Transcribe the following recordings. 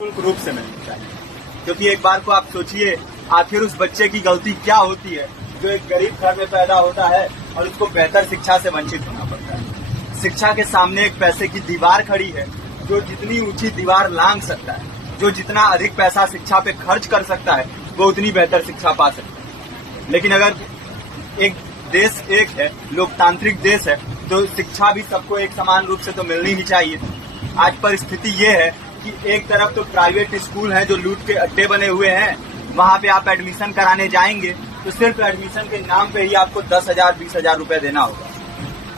निःशुल्क रूप से मिलनी चाहिए। क्योंकि एक बार को आप सोचिए, आखिर उस बच्चे की गलती क्या होती है जो एक गरीब घर में पैदा होता है और उसको बेहतर शिक्षा से वंचित होना पड़ता है। शिक्षा के सामने एक पैसे की दीवार खड़ी है, जो जितनी ऊंची दीवार लांघ सकता है, जो जितना अधिक पैसा शिक्षा पे खर्च कर सकता है, वो उतनी बेहतर शिक्षा पा सकता है। लेकिन अगर एक देश एक है, लोकतांत्रिक देश है, तो शिक्षा भी सबको एक समान रूप से तो मिलनी ही चाहिए। आज परिस्थिति ये है कि एक तरफ तो प्राइवेट स्कूल हैं जो लूट के अड्डे बने हुए हैं, वहां पे आप एडमिशन कराने जाएंगे तो सिर्फ एडमिशन के नाम पे ही आपको 10,000 20,000 रुपए देना होगा।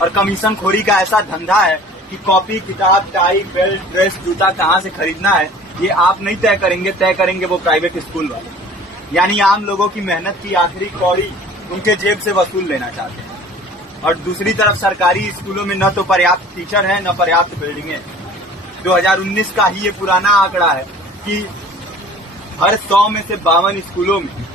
और कमीशन खोरी का ऐसा धंधा है कि कॉपी, किताब, टाई, बेल्ट, ड्रेस, जूता कहाँ से खरीदना है ये आप नहीं तय करेंगे वो प्राइवेट स्कूल वाले। यानी आम लोगों की मेहनत की आखिरी कौड़ी उनके जेब से वसूल लेना चाहते हैं। और दूसरी तरफ सरकारी स्कूलों में न तो पर्याप्त टीचर है, न पर्याप्त बिल्डिंगें। 2019 का ही ये पुराना आंकड़ा है कि हर 100 में से 52 स्कूलों में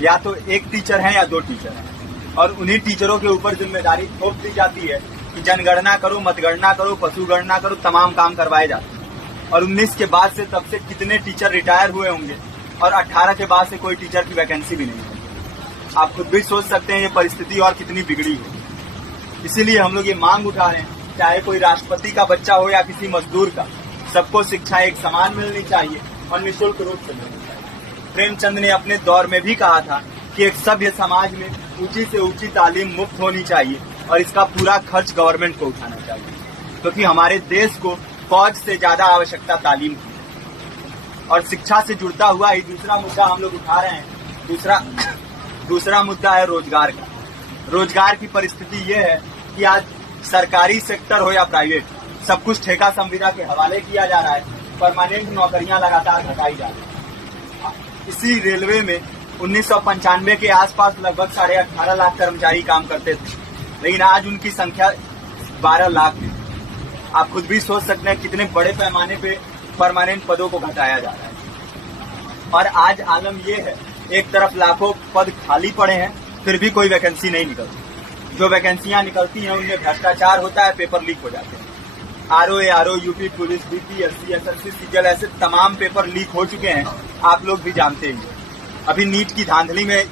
या तो एक टीचर है या 2 टीचर हैं। और उन्हीं टीचरों के ऊपर जिम्मेदारी थोप दी जाती है कि जनगणना करो, मतगणना करो, पशुगणना करो, तमाम काम करवाए जाते हैं। और 19 के बाद से तब से कितने टीचर रिटायर हुए होंगे और 18 के बाद से कोई टीचर की वैकेंसी भी नहीं है। आप खुद भी सोच सकते हैं ये परिस्थिति और कितनी बिगड़ी है। इसीलिए हम लोग ये मांग उठा रहे हैं, चाहे कोई राष्ट्रपति का बच्चा हो या किसी मजदूर का, सबको शिक्षा एक समान मिलनी चाहिए और निःशुल्क रूप से मिलनी चाहिए। प्रेमचंद ने अपने दौर में भी कहा था कि एक सभ्य समाज में ऊंची से ऊंची तालीम मुफ्त होनी चाहिए और इसका पूरा खर्च गवर्नमेंट को उठाना चाहिए, क्योंकि हमारे देश को फौज से ज्यादा आवश्यकता तालीम की है। और शिक्षा से जुड़ता हुआ ही दूसरा मुद्दा हम लोग उठा रहे हैं। दूसरा मुद्दा है रोजगार का। रोजगार की परिस्थिति ये है कि आज सरकारी सेक्टर हो या प्राइवेट, सब कुछ ठेका संविदा के हवाले किया जा रहा है। परमानेंट नौकरियां लगातार घटाई जा रही है। इसी रेलवे में 1995 के आसपास लगभग 18.5 लाख कर्मचारी काम करते थे, लेकिन आज उनकी संख्या 12 लाख है। आप खुद भी सोच सकते हैं कितने बड़े पैमाने पे परमानेंट पदों को घटाया जा रहा है। और आज आलम ये है, एक तरफ लाखों पद खाली पड़े हैं, फिर भी कोई वैकेंसी नहीं निकलती। जो वैकेंसियां निकलती हैं उनमें भ्रष्टाचार होता है, पेपर लीक हो जाते हैं। RO, UP police, BPSC, SSC, CGL, ऐसे तमाम पेपर लीक हो चुके हैं, आप लोग भी जानते हैं। अभी नीट की धांधली में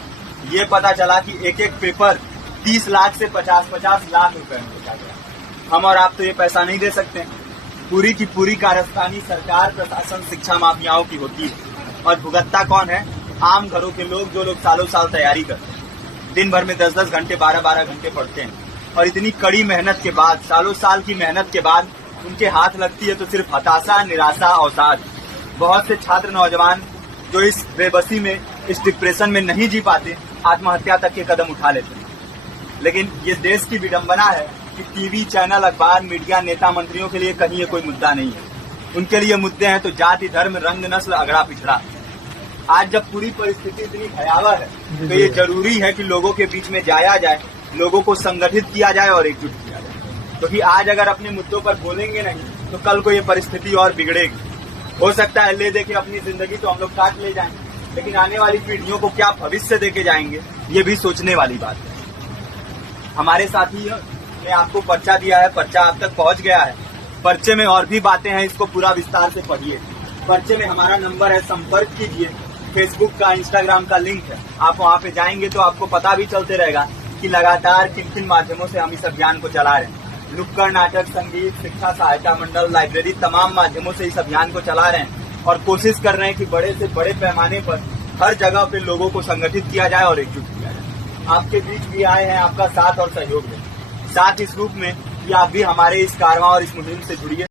ये पता चला कि एक एक पेपर 30 लाख से 50-50 लाख रुपए में बेचा गया। हम और आप तो ये पैसा नहीं दे सकते। पूरी की पूरी कारस्तानी सरकार, प्रशासन, शिक्षा माफियाओं की होती है। और भुगतता कौन है? आम घरों के लोग, जो लोग सालों साल तैयारी करते हैं, दिन भर में 10-10 घंटे, 12-12 घंटे पढ़ते हैं। और इतनी कड़ी मेहनत के बाद, सालों साल की मेहनत के बाद उनके हाथ लगती है तो सिर्फ हताशा, निराशा, अवसाद। बहुत से छात्र नौजवान जो इस बेबसी में, इस डिप्रेशन में नहीं जी पाते, आत्महत्या तक के कदम उठा लेते हैं। लेकिन ये देश की विडंबना है कि टीवी चैनल, अखबार, मीडिया, नेता, मंत्रियों के लिए कहीं ये कोई मुद्दा नहीं है। उनके लिए मुद्दे हैं तो जाति, धर्म, रंग, नस्ल, अगड़ा पिछड़ा। आज जब पूरी परिस्थिति इतनी भयावह है तो ये जरूरी है कि लोगों के बीच में जाया जाए, लोगों को संगठित किया जाए और एकजुट किया जाए। क्योंकि आज अगर अपने मुद्दों पर बोलेंगे नहीं तो कल को ये परिस्थिति और बिगड़ेगी। हो सकता है ले देके अपनी जिंदगी तो हम लोग काट ले जाएं, लेकिन आने वाली पीढ़ियों को क्या भविष्य देके जाएंगे, ये भी सोचने वाली बात है। हमारे साथी ने आपको पर्चा दिया है, पर्चा आप तक पहुंच गया है। पर्चे में और भी बातें हैं, इसको पूरा विस्तार से पढ़िए। पर्चे में हमारा नंबर है, संपर्क कीजिए। फेसबुक का, इंस्टाग्राम का लिंक है, आप वहाँ पे जाएंगे तो आपको पता भी चलते रहेगा कि लगातार किन किन माध्यमों से हम इस अभियान को चला रहे हैं। नुक्कड़ नाटक, संगीत, शिक्षा सहायता मंडल, लाइब्रेरी, तमाम माध्यमों से इस अभियान को चला रहे हैं और कोशिश कर रहे हैं कि बड़े से बड़े पैमाने पर हर जगह पे लोगों को संगठित किया जाए और एकजुट किया जाए। आपके बीच भी आए हैं, आपका साथ और सहयोग दें। साथ इस रूप में कि आप भी हमारे इस कारवां और इस मुहिम से जुड़िए।